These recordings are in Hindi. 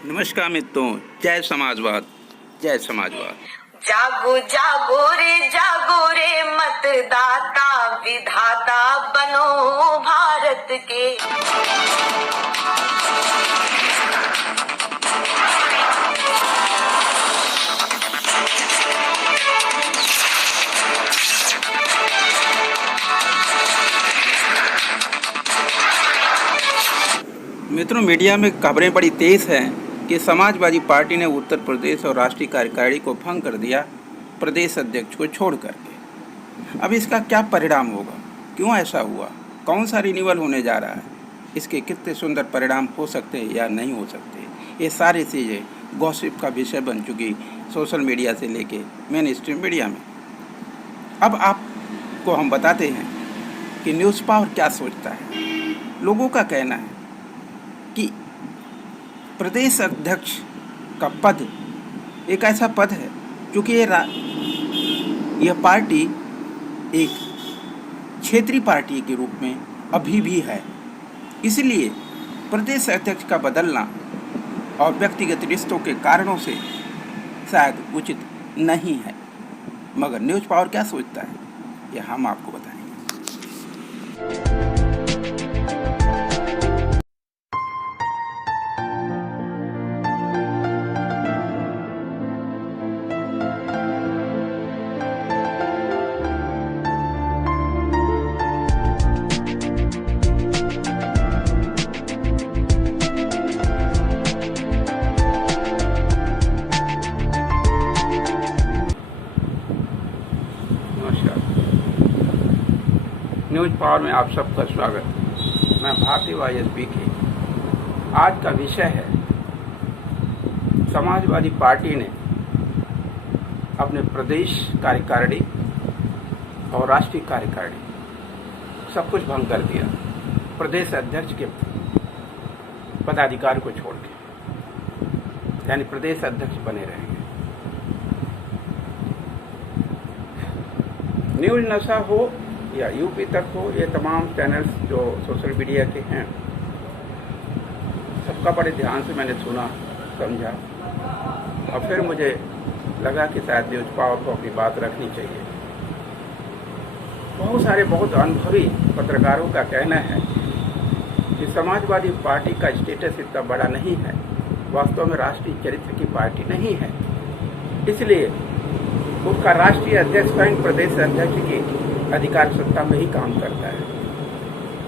नमस्कार मित्रों, जय समाजवाद, जय समाजवाद। जागो जागो रे मतदाता, विधाता बनो भारत के। मित्रों, मीडिया में खबरें बड़ी तेज हैं कि समाजवादी पार्टी ने उत्तर प्रदेश और राष्ट्रीय कार्यकारिणी को भंग कर दिया, प्रदेश अध्यक्ष को छोड़ करके। अब इसका क्या परिणाम होगा, क्यों ऐसा हुआ, कौन सा रिन्यूअल होने जा रहा है, इसके कितने सुंदर परिणाम हो सकते हैं या नहीं हो सकते, ये सारी चीज़ें गॉसिप का विषय बन चुकी सोशल मीडिया से लेके मेन स्ट्रीम मीडिया में। अब आपको हम बताते हैं कि न्यूज़ पावर क्या सोचता है। लोगों का कहना है कि प्रदेश अध्यक्ष का पद एक ऐसा पद है, क्योंकि यह पार्टी एक क्षेत्रीय पार्टी के रूप में अभी भी है, इसलिए प्रदेश अध्यक्ष का बदलना और व्यक्तिगत रिश्तों के कारणों से शायद उचित नहीं है। मगर न्यूज़ पावर क्या सोचता है, यह हम आपको बताएंगे। न्यूज़ पावर में आप सबका स्वागत। मैं भारती वाईएसपी के। आज का विषय है, समाजवादी पार्टी ने अपने प्रदेश कार्यकारिणी और राष्ट्रीय कार्यकारिणी सब कुछ भंग कर दिया, प्रदेश अध्यक्ष के पदाधिकार को छोड़ के, यानी प्रदेश अध्यक्ष बने रहेंगे। न्यूज़ नशा हो या यूपी तक हो, ये तमाम चैनल्स जो सोशल मीडिया के हैं, सबका बड़े ध्यान से मैंने सुना, समझा, और फिर मुझे लगा कि शायद न्यूज़ पावर को अपनी बात रखनी चाहिए। बहुत सारे बहुत अनुभवी पत्रकारों का कहना है कि समाजवादी पार्टी का स्टेटस इतना बड़ा नहीं है, वास्तव में राष्ट्रीय चरित्र की पार्टी नहीं है, इसलिए उसका राष्ट्रीय अध्यक्ष स्वयं प्रदेश अध्यक्ष की अधिकार सत्ता में ही काम करता है,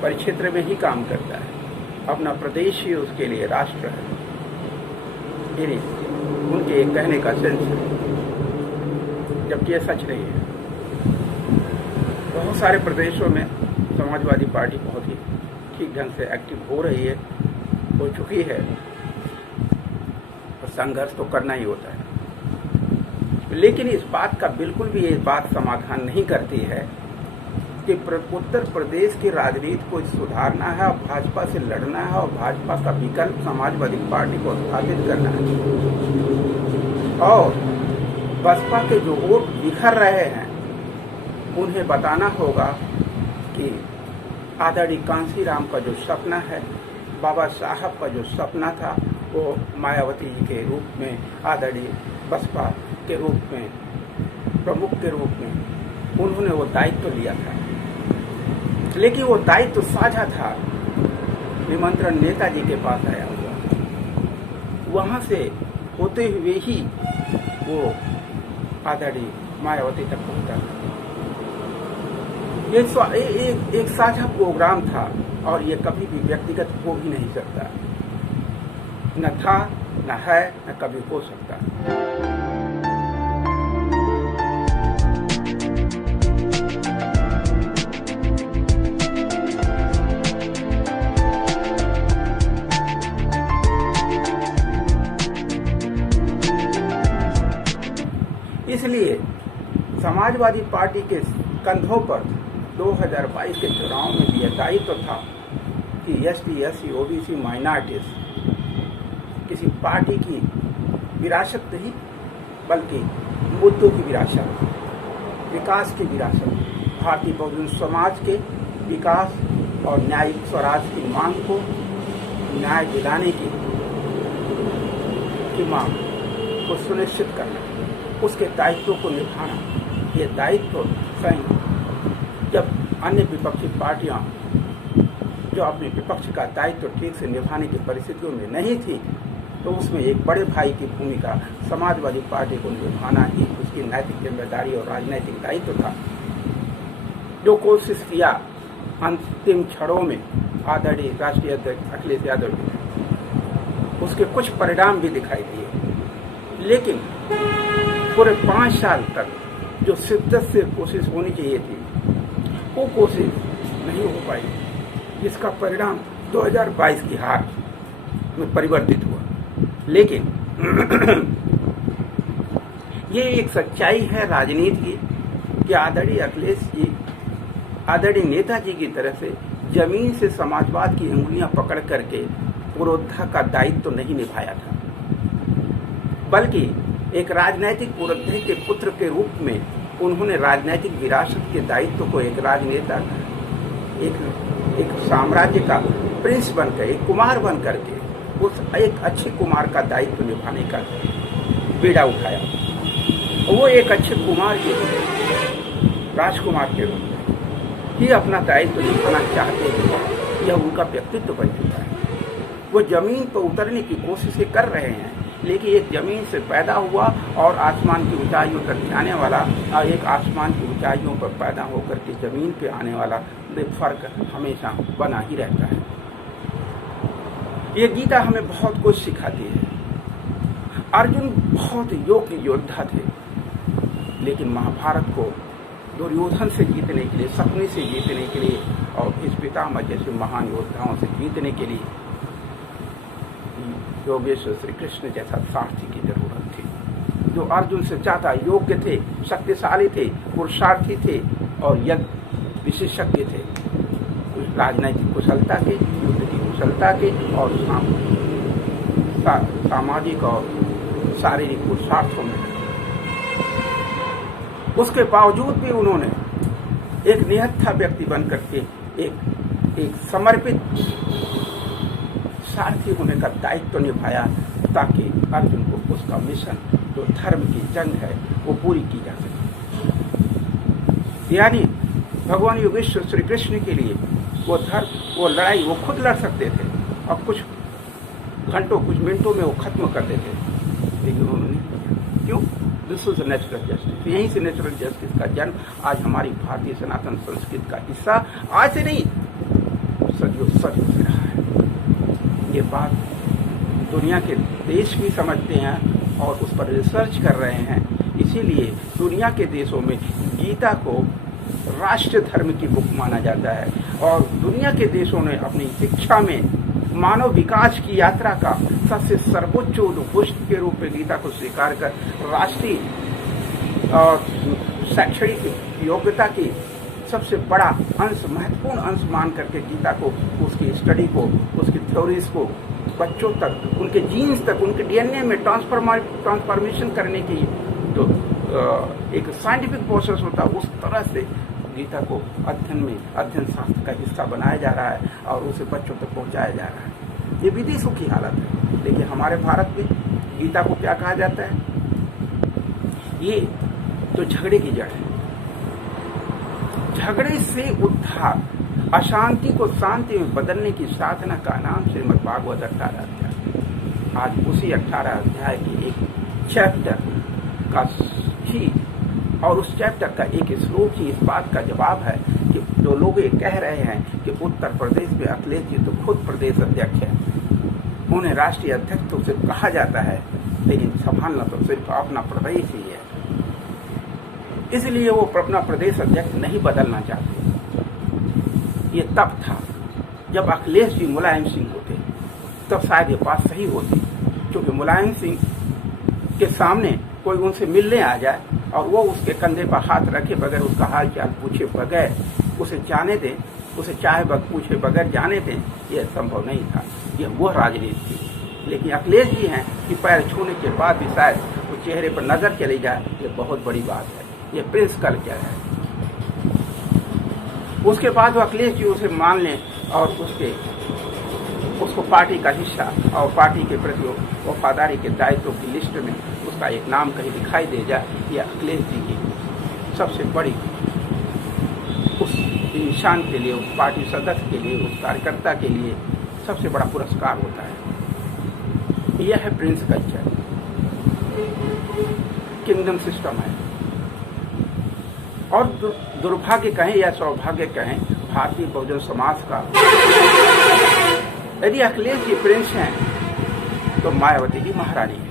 परिक्षेत्र में ही काम करता है। अपना प्रदेश ही उसके लिए राष्ट्र है। ये उनके एक कहने का सेंस है, जबकि यह सच नहीं है। बहुत सारे प्रदेशों में समाजवादी पार्टी बहुत ही ठीक ढंग से एक्टिव हो रही है, हो चुकी है, और संघर्ष तो करना ही होता है। लेकिन इस बात का बिल्कुल भी ये बात समाधान नहीं करती है कि उत्तर प्रदेश की राजनीति को सुधारना है और भाजपा से लड़ना है और भाजपा का विकल्प समाजवादी पार्टी को स्थापित करना है, और बसपा के जो वोट बिखर रहे हैं उन्हें बताना होगा कि आदरणीय कांशीराम का जो सपना है, बाबा साहब का जो सपना था, वो मायावती जी के रूप में, आदरणीय बसपा के रूप में, प्रमुख के रूप में उन्होंने वो दायित्व लिया था। लेकिन वो दायित्व साझा था, निमंत्रण नेताजी के पास आया हुआ, वहां से होते हुए ही वो आदरणीय मायावती तक पहुंचा। एक साझा प्रोग्राम था, और ये कभी भी व्यक्तिगत हो ही नहीं सकता, न था, न है, न कभी हो सकता। इसलिए समाजवादी पार्टी के कंधों पर 2022 के चुनाव में भी यह दायित्व था कि एसटी, एससी, ओबीसी, माइनॉरिटीज किसी पार्टी की विरासत नहीं, बल्कि मुद्दों की विरासत, विकास की विरासत, भारतीय बहुजन समाज के विकास और न्यायिक स्वराज की मांग को न्याय दिलाने की की मांग को सुनिश्चित करना, उसके दायित्व को निभाना, ये दायित्व स्वयं जब अन्य विपक्षी पार्टियां जो अपने विपक्ष का दायित्व ठीक से निभाने की परिस्थितियों में नहीं थी, तो उसमें एक बड़े भाई की भूमिका समाजवादी पार्टी को निभाना ही उसकी नैतिक जिम्मेदारी और राजनैतिक दायित्व था। जो कोशिश किया अंतिम क्षणों में आदरणीय राष्ट्रीय अध्यक्ष अखिलेश यादव जी, उसके कुछ परिणाम भी दिखाई दिए, लेकिन पूरे 5 साल तक जो शिद्दत से कोशिश होनी चाहिए थी, वो कोशिश नहीं हो पाई, जिसका परिणाम 2022 की हार में परिवर्तित हुआ। लेकिन ये एक सच्चाई है राजनीति की कि आदरणीय अखिलेश जी आदरणीय नेताजी की तरह से जमीन से समाजवाद की उंगलियां पकड़ करके पुरोधा का दायित्व तो नहीं निभाया था, बल्कि एक राजनैतिक पुरोधा के पुत्र के रूप में उन्होंने राजनैतिक विरासत के दायित्व को एक राजनेता, एक साम्राज्य का प्रिंस बनकर, एक कुमार बन करके उस एक अच्छे कुमार का दायित्व निभाने का बीड़ा उठाया। वो एक अच्छे कुमार के रूप, राजकुमार के रूप में ही अपना दायित्व निभाना चाहते हैं। यह उनका व्यक्तित्व बन चुका है। वो जमीन पर उतरने की कोशिशें कर रहे हैं, लेकिन एक जमीन से पैदा हुआ और आसमान की ऊंचाइयों तक जाने वाला और एक आसमान की ऊंचाइयों पर पैदा होकर के जमीन पे आने वाला फर्क हमेशा बना ही रहता है। ये गीता हमें बहुत कुछ सिखाती है। अर्जुन बहुत योग्य योद्धा थे, लेकिन महाभारत को दुर्योधन से जीतने के लिए, सपने से जीतने के लिए और भीष्म पितामह जैसे महान योद्धाओं से जीतने के लिए योगेश्वर श्री कृष्ण जैसा सारथी की जरूरत थी, जो अर्जुन से ज्यादा योग्य थे, शक्तिशाली थे, पुरुषार्थी थे और यज्ञ विशेषज्ञ थे, राजनैतिक कुशलता के, युद्ध की कुशलता के और सामाजिक और शारीरिक पुरुषार्थों में। उसके बावजूद भी उन्होंने एक निहत्था व्यक्ति बनकर के एक समर्पित सारथी होने का दायित्व निभाया, ताकि अर्जुन को उसका मिशन, जो धर्म की जंग है, वो पूरी की जा सके। यानी भगवान योगेश्वर श्री कृष्ण के लिए वो लड़ाई वो खुद लड़ सकते थे और कुछ घंटों, कुछ मिनटों में वो खत्म कर देते थे, लेकिन उन्होंने क्यों? This is natural justice. यहीं से नेचुरल जस्टिस का जन्म आज हमारी भारतीय सनातन संस्कृति का हिस्सा, आज से नहीं, सदियों से रहा है। ये बात दुनिया के देश भी समझते हैं और उस पर रिसर्च कर रहे हैं। इसीलिए दुनिया के देशों में गीता को राष्ट्र धर्म की बुक माना जाता है और दुनिया के देशों ने अपनी शिक्षा में मानव विकास की यात्रा का सबसे सर्वोच्च उद्घोष के रूप में गीता को स्वीकार कर राष्ट्रीय और शैक्षणिक योग्यता की सबसे बड़ा अंश, महत्वपूर्ण अंश मान करके गीता को, उसकी स्टडी को, उसकी थ्योरीज को बच्चों तक, उनके जीन्स तक, उनके डीएनए में ट्रांसफॉर्मेशन करने की जो एक साइंटिफिक प्रोसेस होता है, उस तरह से गीता को अध्ययन शास्त्र का हिस्सा बनाया जा रहा है और उसे बच्चों तक पहुंचाया जा रहा है। ये विदेशों की हालत है, लेकिन हमारे भारत में गीता को क्या कहा जाता है? ये तो झगड़े की जड़ है। झगड़े से उद्धार, अशांति को शांति में बदलने की साधना का नाम श्रीमद् भागवत 18 अध्याय। आज उसी 18 अध्याय के एक चैप्टर का ही और उस चैप्टर का एक श्लोक ही इस बात का जवाब है कि जो लोग ये कह रहे हैं कि उत्तर प्रदेश में अखिलेश जी तो खुद प्रदेश अध्यक्ष है, उन्हें राष्ट्रीय अध्यक्ष तो सिर्फ कहा जाता है, लेकिन संभालना तो सिर्फ अपना प्रदेश ही है, इसलिए वो अपना प्रदेश अध्यक्ष नहीं बदलना चाहते। ये तब था जब अखिलेश जी मुलायम सिंह होते, तब शायद ये बात सही होती, क्योंकि मुलायम सिंह के सामने कोई उनसे मिलने आ जाए और वो उसके कंधे पर हाथ रखे बगैर, उसका हाल चाल पूछे बगैर उसे जाने दें, उसे चाहे पूछे बगैर जाने दें, यह संभव नहीं था। यह वो राजनीति थी। लेकिन अखिलेश जी हैं कि पैर छूने के बाद भी शायद वो चेहरे पर नजर चली जाए, ये बहुत बड़ी बात है। ये प्रिंस कल्चर है। उसके बाद वो अखिलेश जी उसे मान लें और उसको पार्टी का हिस्सा और पार्टी के प्रति वफादारी के दायित्व की लिस्ट में उसका एक नाम कहीं दिखाई दे जाए, यह अखिलेश जी की सबसे बड़ी उस इंसान के लिए, उस पार्टी सदस्य के लिए, उस कार्यकर्ता के लिए सबसे बड़ा पुरस्कार होता है। यह है प्रिंस कल्चर, किंगडम सिस्टम है। और दुर्भाग्य कहें या सौभाग्य कहें भारतीय बहुजन समाज का, यदि अखिलेश जी प्रिंस हैं तो मायावती जी महारानी है।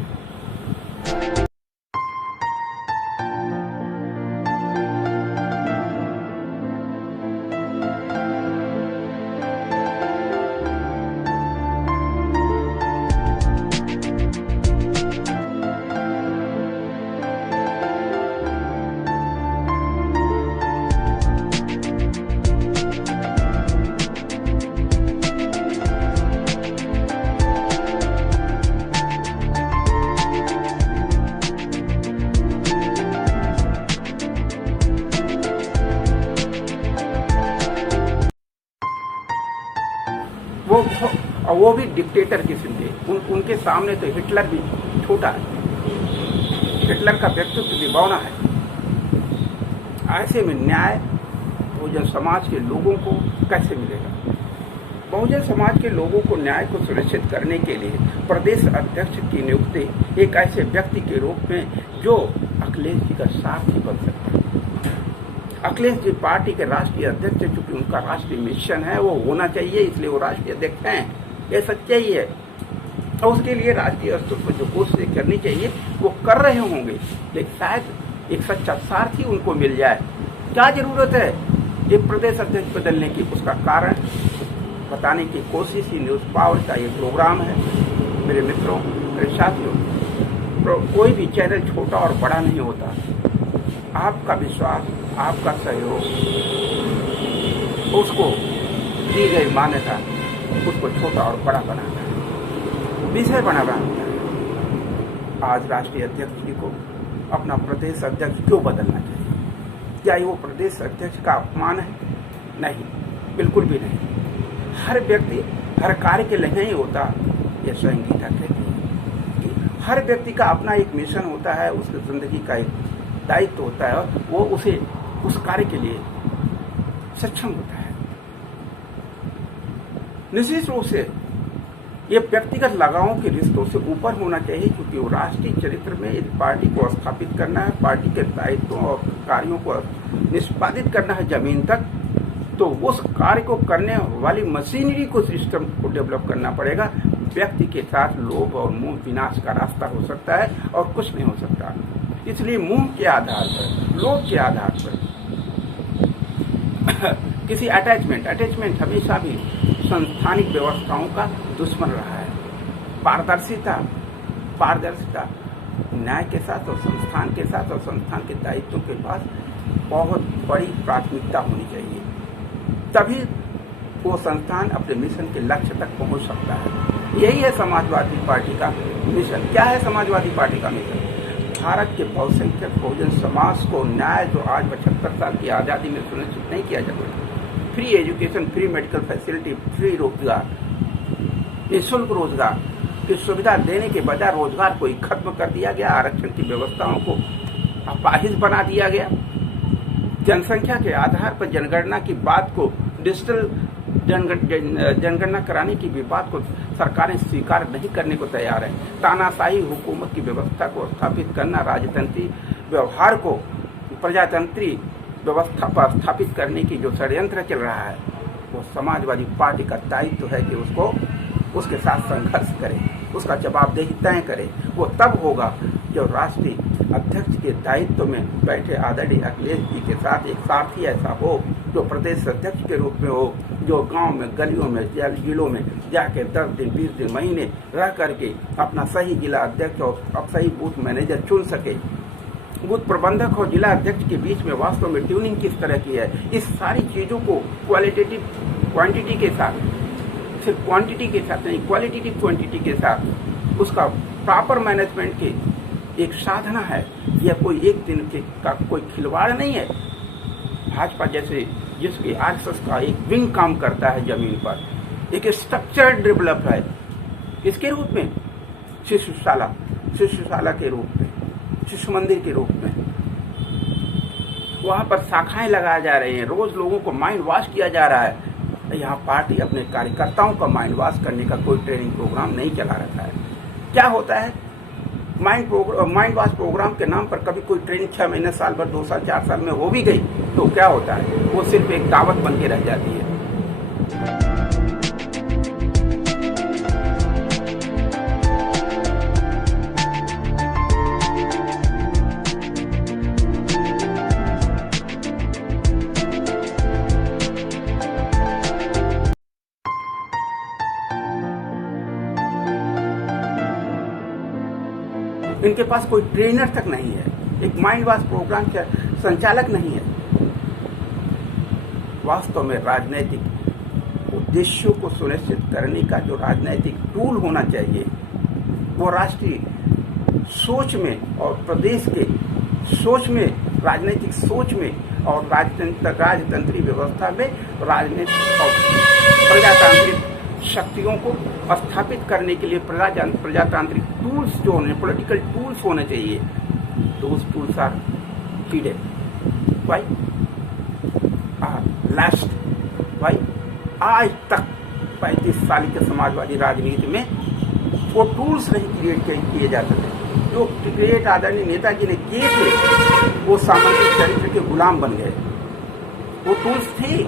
वो भी डिक्टेटर किस्म के, उनके सामने तो हिटलर भी छोटा है, हिटलर का व्यक्तित्व भी बौना है। ऐसे में न्याय बहुजन समाज के लोगों को कैसे मिलेगा? बहुजन समाज के लोगों को न्याय को सुनिश्चित करने के लिए प्रदेश अध्यक्ष की नियुक्ति एक ऐसे व्यक्ति के रूप में जो अखिलेश जी का सारथी बन सकता है। अखिलेश जी पार्टी के राष्ट्रीय अध्यक्ष, चूंकि उनका राष्ट्रीय मिशन है वो होना चाहिए, इसलिए वो राष्ट्रीय अध्यक्ष हैं, ये सच्चाई है। और उसके लिए राष्ट्रीय स्तर पर जो कोशिश करनी चाहिए वो कर रहे होंगे, लेकिन शायद एक सच्चा सारथी उनको मिल जाए। क्या जरूरत है एक प्रदेश अध्यक्ष बदलने की? उसका कारण बताने की कोशिश ही न्यूज पावर का ये प्रोग्राम है। मेरे मित्रों, मेरे साथियों, कोई भी चैनल छोटा और बड़ा नहीं होता। आपका विश्वास, आपका सहयोग, उसको दी गई मान्यता उसको छोटा और बड़ा बनाना है, विषय बनाना है। आज राष्ट्रीय अध्यक्ष जी को अपना प्रदेश अध्यक्ष क्यों बदलना चाहिए? क्या ये वो प्रदेश अध्यक्ष का अपमान है? नहीं, बिल्कुल भी नहीं। हर व्यक्ति हर कार्य के लिए नहीं होता, यह स्वयं गीता कहती है कि हर व्यक्ति का अपना एक मिशन होता है, उसकी जिंदगी का एक दायित्व होता है और वो उसे उस कार्य के लिए सक्षम होता है। निश्चित रूप से ये व्यक्तिगत लगावों के रिश्तों से ऊपर होना चाहिए, क्योंकि वो राष्ट्रीय चरित्र में इस पार्टी को स्थापित करना है, पार्टी के दायित्वों और कार्यों को निष्पादित करना है जमीन तक, तो उस कार्य को करने वाली मशीनरी को, सिस्टम को डेवलप करना पड़ेगा। व्यक्ति के साथ लोभ और मोह विनाश का रास्ता हो सकता है और कुछ नहीं हो सकता। इसलिए मोह के आधार पर, लोभ के आधार पर किसी अटैचमेंट हमेशा भी संस्थानिक व्यवस्थाओं का दुश्मन रहा है। पारदर्शिता न्याय के साथ और संस्थान के साथ और संस्थान के दायित्वों के पास बहुत बड़ी प्राथमिकता होनी चाहिए, तभी वो संस्थान अपने मिशन के लक्ष्य तक पहुंच सकता है। यही है समाजवादी पार्टी का मिशन। क्या है समाजवादी पार्टी का मिशन? भारत के बहुसंख्यक बहुजन समाज को न्याय जो आज 75 साल की आज़ादी में सुनिश्चित नहीं किया जा सकता, free education, free medical facility, free रोजगार, निःशुल्क रोजगार की सुविधा देने के बजाय रोजगार को ही खत्म कर दिया गया, आरक्षण की व्यवस्थाओं को अपाहिज बना दिया गया। जनसंख्या के आधार पर जनगणना की बात को, डिजिटल जनगणना कराने की भी बात को सरकारें स्वीकार नहीं करने को तैयार है। तानाशाही हुकूमत की व्यवस्था को स्थापित करना, राजतंत्री व्यवहार को प्रजातंत्री व्यवस्था पर स्थापित करने की जो षड्यंत्र चल रहा है, वो समाजवादी पार्टी का दायित्व है कि उसको उसके साथ संघर्ष करे, उसका जवाबदेही तय करे। वो तब होगा जब राष्ट्रीय अध्यक्ष के दायित्व में बैठे आदरणीय अखिलेश जी के साथ एक साथी ऐसा हो जो प्रदेश अध्यक्ष के रूप में हो, जो गांव में, गलियों में, जिलों में जाके 10 दिन, 20 दिन, महीने रह करके अपना सही जिला अध्यक्ष और अब सही बूथ मैनेजर चुन सके। बूथ प्रबंधक और जिला अध्यक्ष के बीच में वास्तव में ट्यूनिंग किस तरह की है, इस सारी चीजों को क्वालिटेटिव क्वांटिटी के साथ, सिर्फ क्वांटिटी के साथ नहीं, क्वालिटेटिव क्वांटिटी के साथ उसका प्रॉपर मैनेजमेंट की एक साधना है। यह कोई एक दिन के का कोई खिलवाड़ नहीं है। भाजपा जैसे जिसकी आरएसएस का एक विंग काम करता है जमीन पर, एक स्ट्रक्चर डेवलप है। इसके रूप में शिशुशाला के रूप में, शिशु मंदिर के रूप में वहां पर शाखाएं लगाए जा रही हैं। रोज लोगों को माइंड वॉश किया जा रहा है। यहाँ पार्टी अपने कार्यकर्ताओं का माइंड वॉश करने का कोई ट्रेनिंग प्रोग्राम नहीं चला रखा है। क्या होता है, माइंड वॉश प्रोग्राम के नाम पर कभी कोई ट्रेनिंग 6 महीने, साल भर, 2 साल, 4 साल में हो भी गई तो क्या होता है, वो सिर्फ एक दावत बन के रह जाती है। इनके पास कोई ट्रेनर तक नहीं है, एक माइंड वॉश प्रोग्राम का संचालक नहीं है। वास्तव में राजनैतिक उद्देश्यों को सुनिश्चित करने का जो राजनैतिक टूल होना चाहिए वो राष्ट्रीय सोच में और प्रदेश के सोच में, राजनीतिक सोच में और राजतंत्रीय व्यवस्था में राजनीतिक और प्रजातांत्रिक शक्तियों को स्थापित करने के लिए प्रजातांत्रिक टूल्स जो होने, पॉलिटिकल टूल्स होने चाहिए। Those tools are needed. Why last भाई आज तक 35 साल के समाजवादी राजनीति में वो टूल्स नहीं क्रिएट किए जा सके। जो क्रिएट आदरणीय नेताजी ने किए थे वो सामाजिक चरित्र के गुलाम बन गए। वो टूल्स थे,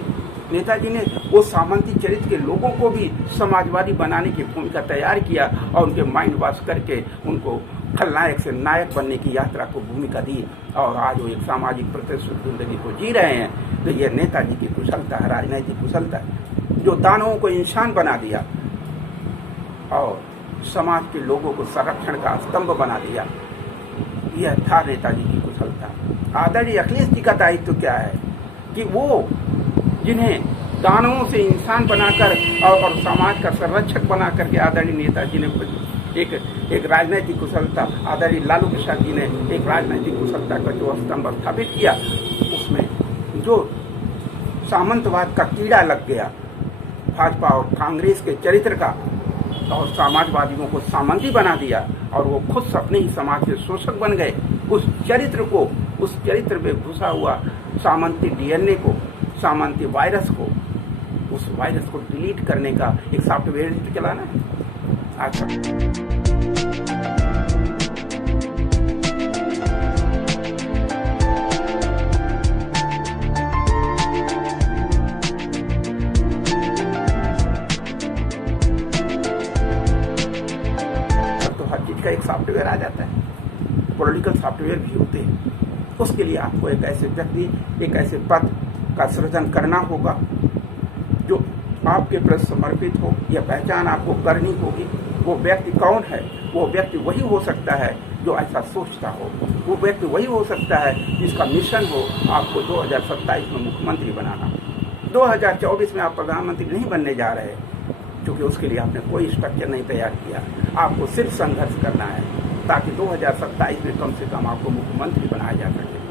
नेताजी ने वो सामंती चरित्र के लोगों को भी समाजवादी बनाने की भूमिका तैयार किया और उनके माइंड वॉश करके उनको खलनायक से नायक बनने की यात्रा को भूमिका दी और आज वो एक सामाजिक प्रतिष्ठित जिंदगी को जी रहे हैं। तो ये नेताजी की कुशलता है, राजनीतिक कुशलता है, जो दानवों को इंसान बना दिया और समाज के लोगों को संरक्षण का स्तंभ बना दिया। यह था नेताजी की कुशलता। आदरणीय अखिलेश जी का दायित्व क्या है कि वो जिन्हें दानवों से इंसान बनाकर और समाज का संरक्षक बना करके आदरणीय नेताजी ने एक राजनीतिक कुशलता, आदरणीय लालू प्रसाद जी ने एक राजनीतिक कुशलता का जो स्तंभ स्थापित किया, उसमें जो सामंतवाद का कीड़ा लग गया भाजपा और कांग्रेस के चरित्र का और समाजवादियों को सामंती बना दिया और वो खुद अपने ही समाज के शोषक बन गए। उस चरित्र में घुसा हुआ सामंती डीएनए को, सामंती वायरस को, उस वायरस को डिलीट करने का एक सॉफ्टवेयर चलाना है। अच्छा, तो हर चीज का एक सॉफ्टवेयर आ जाता है, पॉलिटिकल सॉफ्टवेयर भी होते हैं। उसके लिए आपको एक ऐसे व्यक्ति, एक ऐसे पद का सृजन करना होगा जो आपके प्रति समर्पित हो। यह पहचान आपको करनी होगी। वो व्यक्ति कौन है? वो व्यक्ति वही हो सकता है जो ऐसा सोचता हो। वो व्यक्ति वही हो सकता है जिसका मिशन हो आपको 2027 में मुख्यमंत्री बनाना। 2024 में आप प्रधानमंत्री नहीं बनने जा रहे, क्योंकि उसके लिए आपने कोई स्ट्रक्चर नहीं तैयार किया। आपको सिर्फ संघर्ष करना है ताकि 2027 में कम से कम आपको मुख्यमंत्री बनाया जा सके।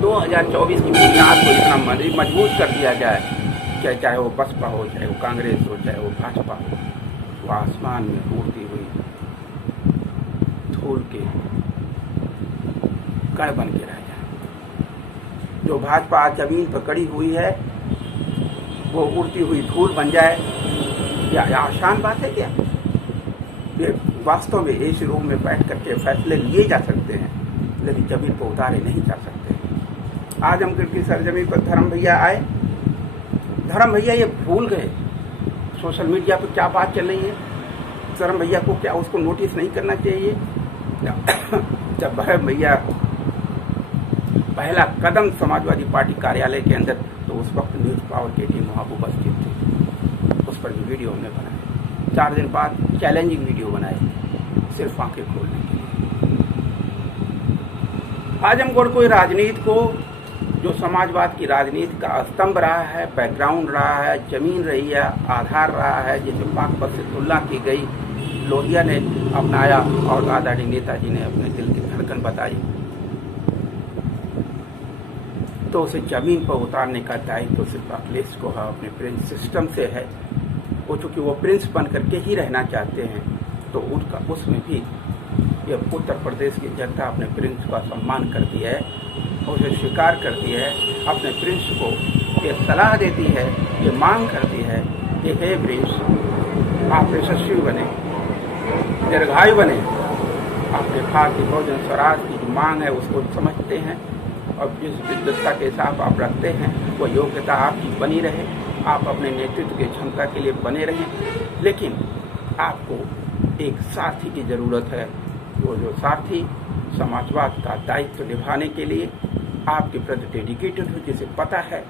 2024 की बुनियाद को इतना मजबूत कर दिया जाए, चाहे वो बसपा हो, चाहे वो कांग्रेस हो, चाहे वो भाजपा हो, वो आसमान में उड़ती हुई धूल के कण बन के रह जाए। जो भाजपा आज जमीन पर खड़ी हुई है वो उड़ती हुई धूल बन जाए, यह आसान बात है क्या? ये वास्तव में इस रूम में बैठ करके फैसले लिए जा सकते हैं, लेकिन जमीन पर उतारे नहीं जा सकते। आजमगढ़ की सरजमीन पर धर्म भैया आए। धर्म भैया ये भूल गए सोशल मीडिया पर क्या बात चल रही है। धर्म भैया को क्या उसको नोटिस नहीं करना चाहिए? जब धर्म भैया पहला कदम समाजवादी पार्टी कार्यालय के अंदर, तो उस वक्त न्यूज पावर की टीम वहां उपस्थित थी। उस पर भी वीडियो हमने बनाया। 4 दिन बाद चैलेंजिंग वीडियो बनाए, सिर्फ आंखें खोलने के लिए। आजमगढ़ कोई राजनीति को, जो समाजवाद की राजनीति का स्तंभ रहा है, बैकग्राउंड रहा है, जमीन रही है, आधार रहा है, जिसे बागपत से तुलना की गई, लोहिया ने अपनाया और आदरणीय नेताजी ने अपने दिल की धड़कन बताई, तो उसे जमीन पर उतारने का दायित्व तो सिर्फ अखिलेश को है, अपने ब्रेन सिस्टम से है। वो चूँकि वो प्रिंस बन करके ही रहना चाहते हैं, तो उनका उसमें भी ये उत्तर प्रदेश की जनता अपने प्रिंस का सम्मान करती है, उसे स्वीकार करती है, अपने प्रिंस को ये सलाह देती है, ये मांग करती है कि हे प्रिंस, आप यशस्वी बने, दीर्घायु बने, आपके भारतीय बहुजन स्वराज की जो मांग है उसको समझते हैं और जिस विद्वत्ता के साथ आप रखते हैं वो योग्यता आपकी बनी रहे, आप अपने नेतृत्व की क्षमता के लिए बने रहें। लेकिन आपको एक सारथी की ज़रूरत है, वो जो सारथी समाजवाद का दायित्व निभाने के लिए आपके प्रति डेडिकेटेड हो, जिसे पता है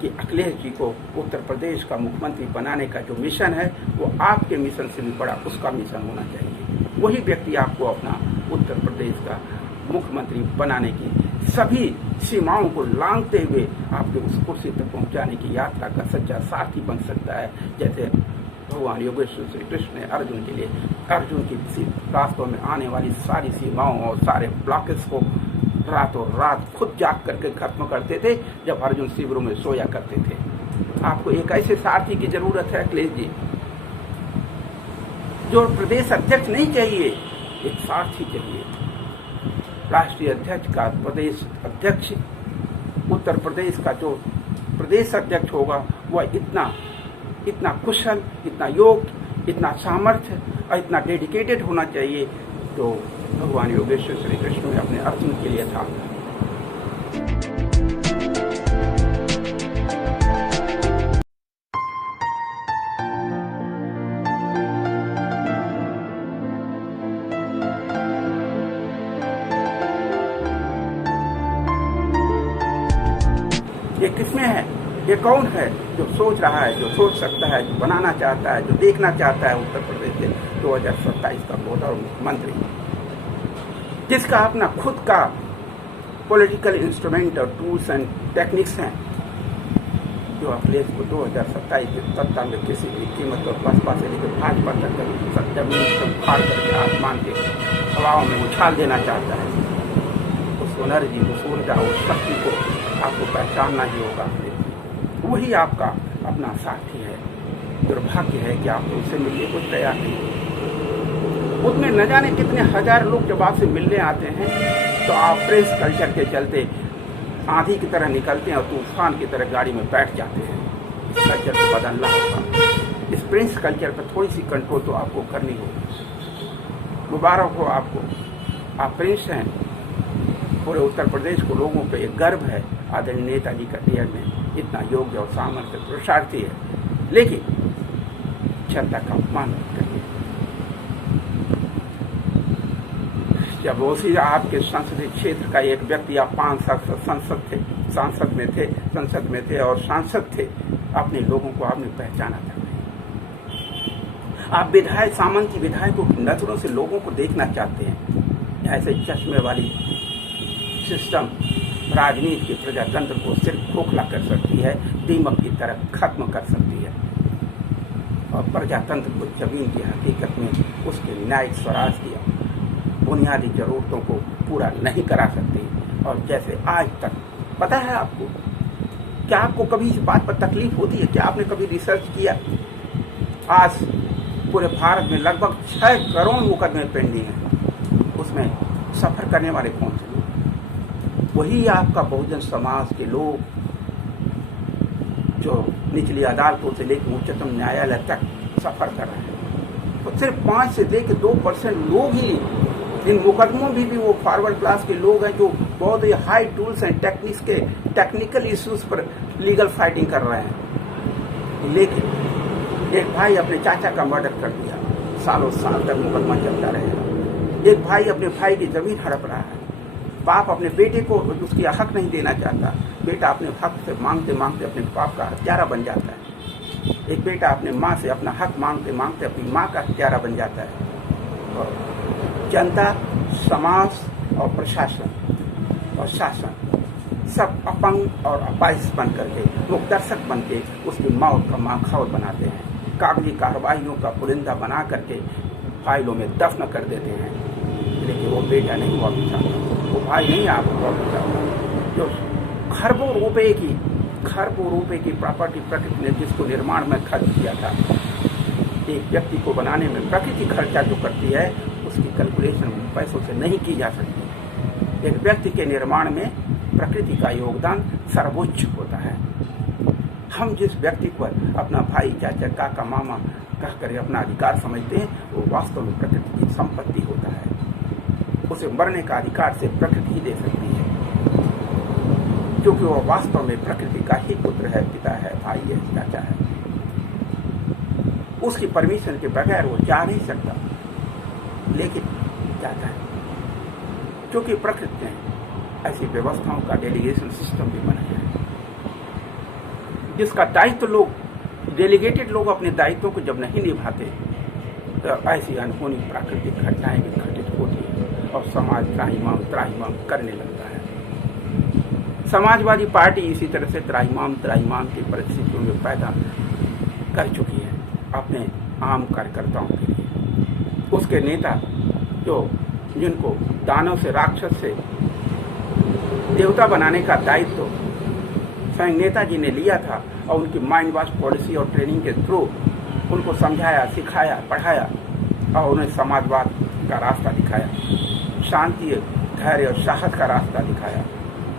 कि अखिलेश जी को उत्तर प्रदेश का मुख्यमंत्री बनाने का जो मिशन है वो आपके मिशन से भी बड़ा उसका मिशन होना चाहिए। वही व्यक्ति आपको अपना उत्तर प्रदेश का मुख्यमंत्री बनाने की सभी सीमाओं को लांघते हुए आपके उस कुर्सी तक पहुंचाने की यात्रा का सच्चा साथी बन सकता है। जैसे भगवान योगेश्वर श्री कृष्ण ने अर्जुन के लिए अर्जुन की रास्तों में आने वाली सारी सीमाओं और सारे ब्लॉकेज को रातों रात खुद जाग करके खत्म करते थे जब अर्जुन शिविरों में सोया करते थे। आपको एक ऐसे सारथी की जरूरत है अखिलेश जी, जो प्रदेश अध्यक्ष नहीं चाहिए, एक सारथी चाहिए। राष्ट्रीय अध्यक्ष का प्रदेश अध्यक्ष, उत्तर प्रदेश का जो प्रदेश अध्यक्ष होगा वह इतना कुशल, इतना योग्य, इतना सामर्थ्य और इतना डेडिकेटेड होना चाहिए जो भगवान योगेश्वर श्री कृष्ण ने अपने अर्जुन के लिए था। ये किसमें है? ये कौन है जो सोच रहा है, जो सोच सकता है, जो बनाना चाहता है, जो देखना चाहता है उत्तर प्रदेश के 2027 का गौरव मुख्यमंत्री, जिसका अपना खुद का पॉलिटिकल इंस्ट्रूमेंट और टूल्स एंड टेक्निक्स हैं, जो अखिलेश को 2027 के सत्ता में किसी भी कीमत और बसपा से लेकर भाजपा तक जमीन से उखाड़ करके आसमान के हवाओं में उछाल देना चाहता है। उस एनर्जी, उस ऊर्जा, उस शक्ति को आपको पहचानना ही होगा। वही आपका अपना साथी है। दुर्भाग्य है कि आप उससे मिलने को तैयार नहीं। उसमें न जाने कितने हजार लोग जब आपसे मिलने आते हैं तो आप प्रेस कल्चर के चलते आंधी की तरह निकलते हैं और तूफान की तरह गाड़ी में बैठ जाते हैं। इस कल्चर को बदलना होगा। इस प्रेस कल्चर पर थोड़ी सी कंट्रोल तो आपको करनी होगी। मुबारक हो आपको, आप प्रिंस हैं। पूरे उत्तर प्रदेश को लोगों पे एक गर्व है, आदरणीय नेताजी का टीयर में इतना योग्य और सामर्थ्य पुरुषार्थी है, लेकिन जनता का अपमान करिए। जब उसी आपके संसदीय क्षेत्र का एक व्यक्ति, आप 5 सांसद में थे और सांसद थे, अपने लोगों को आपने पहचाना था। आप विधायक, सामंती विधायकों की नजरों से लोगों को देखना चाहते हैं। ऐसे चश्मे वाली सिस्टम राजनीति के प्रजातंत्र को सिर्फ खोखला कर सकती है, दीमक की तरह खत्म कर सकती है और प्रजातंत्र को जमीन की हकीकत में उसके न्यायिक स्वराज की बुनियादी जरूरतों को पूरा नहीं करा सकती। और जैसे आज तक, पता है आपको, क्या आपको कभी इस बात पर तकलीफ होती है? क्या आपने कभी रिसर्च किया? आज पूरे भारत में लगभग 6 करोड़ मुकदमे पेंडिंग हैं। उसमें सफर करने वाले कौन से लोग? वही आपका बहुजन समाज के लोग, जो निचली अदालतों से लेकर उच्चतम न्यायालय तक सफर कर रहे हैं। तो सिर्फ 5 से लेकर 2% लोग ही इन मुकदमों में भी वो फॉरवर्ड क्लास के लोग हैं, जो बहुत ही हाई टूल्स एंड टेक्निक्स के टेक्निकल इश्यूज पर लीगल फाइटिंग कर रहे हैं। लेकिन एक भाई अपने चाचा का मर्डर कर दिया, सालों साल तक मुकदमा चलता रहेगा। एक भाई अपने भाई की जमीन हड़प रहा है। बाप अपने बेटे को उसकी हक नहीं देना चाहता। बेटा अपने हक से मांगते मांगते अपने बाप का हत्यारा बन जाता है। एक बेटा अपने माँ से अपना हक मांगते मांगते अपनी माँ का हत्यारा बन जाता है। और जनता, समाज और प्रशासन और शासन सब अपंग और अपाहिज बन करके, मूकदर्शक बन के उसकी मौत का माखौल बनाते हैं। कागजी कार्रवाइयों का पुलिंदा बना करके फाइलों में दफन कर देते हैं। लेकिन वो बेटा नहीं वापस चाहता, वो भाई नहीं आपको वापस चाहता। जो खरबों रुपए की प्रॉपर्टी प्रकृति ने जिसको निर्माण में खर्च किया था, एक व्यक्ति को बनाने में प्रकृति खर्चा जो करती है उसकी कैलकुलेशन पैसों से नहीं की जा सकती। एक व्यक्ति के निर्माण में प्रकृति का योगदान सर्वोच्च होता है। हम जिस व्यक्ति को अपना भाई, चाचा, काका, मामा कहकर अपना अधिकार समझते हैं वो वास्तव में प्रकृति की संपत्ति होता है। उसे मरने का अधिकार से प्रकृति ही दे सकती है, क्योंकि वह वास्तव में प्रकृति का ही पुत्र है, पिता है, भाई है, चाचा है। उसकी परमिशन के बगैर वो जा नहीं सकता, लेकिन जाता है, क्योंकि प्रकृति ने ऐसी व्यवस्थाओं का डेलीगेशन सिस्टम भी बनाया है, जिसका दायित्व लोग डेलीगेटेड लोग अपने दायित्वों को जब नहीं निभाते तो ऐसी अनहोनी प्राकृतिक घटनाएं भी घटित होती है और समाज त्राहिमाम करने लगता है। समाजवादी पार्टी इसी तरह से त्राहिमाम की परिस्थितियों में पैदा कर चुकी है अपने आम कार्यकर्ताओं के लिए। उसके नेता जिनको दानव से, राक्षस से देवता बनाने का दायित्व स्वयं नेताजी ने लिया था और उनकी माइंड वॉश पॉलिसी और ट्रेनिंग के थ्रू उनको समझाया, सिखाया, पढ़ाया और उन्हें समाजवाद का रास्ता दिखाया, शांति, धैर्य और साहस का रास्ता दिखाया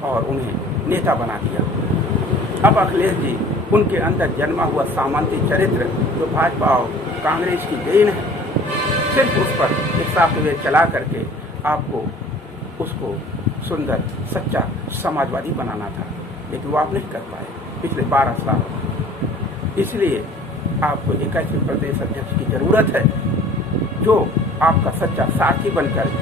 और उन्हें नेता बना दिया। अब अखिलेश जी, उनके अंदर जन्मा हुआ सामंती चरित्र जो भाजपा और कांग्रेस की देन है, सिर्फ उस पर एक सॉफ्टवेयर चला करके आपको उसको सुंदर, सच्चा समाजवादी बनाना था, लेकिन वो आप नहीं कर पाए पिछले 12 साल। इसलिए आपको एक ऐसे प्रदेश अध्यक्ष की जरूरत है जो आपका सच्चा साथी बनकर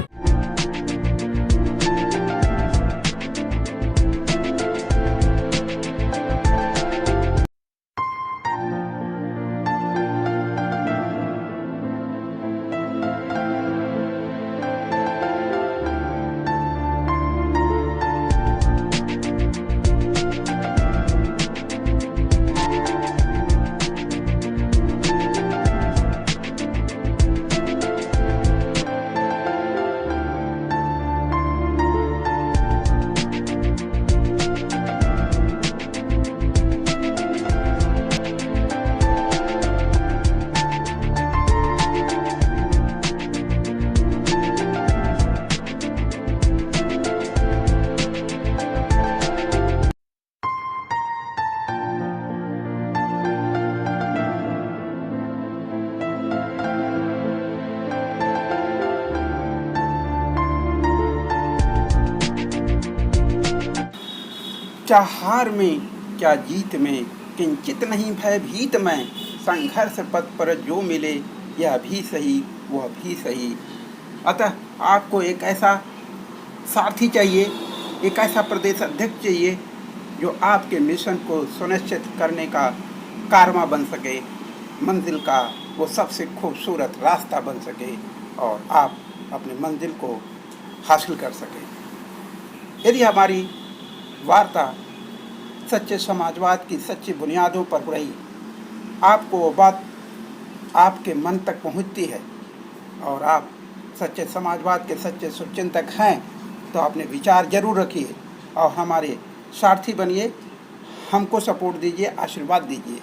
क्या हार में, क्या जीत में, किंचित नहीं भयभीत मैं, संघर्ष पथ पर जो मिले यह भी सही वह भी सही। अतः आपको एक ऐसा साथी चाहिए, एक ऐसा प्रदेश अध्यक्ष चाहिए जो आपके मिशन को सुनिश्चित करने का कारवा बन सके, मंजिल का वो सबसे खूबसूरत रास्ता बन सके और आप अपनी मंजिल को हासिल कर सकें। यदि हमारी वार्ता सच्चे समाजवाद की सच्ची बुनियादों पर हो रही, आपको वो बात आपके मन तक पहुंचती है और आप सच्चे समाजवाद के सच्चे शुभचिंतक हैं, तो अपने विचार जरूर रखिए और हमारे सारथी बनिए, हमको सपोर्ट दीजिए, आशीर्वाद दीजिए।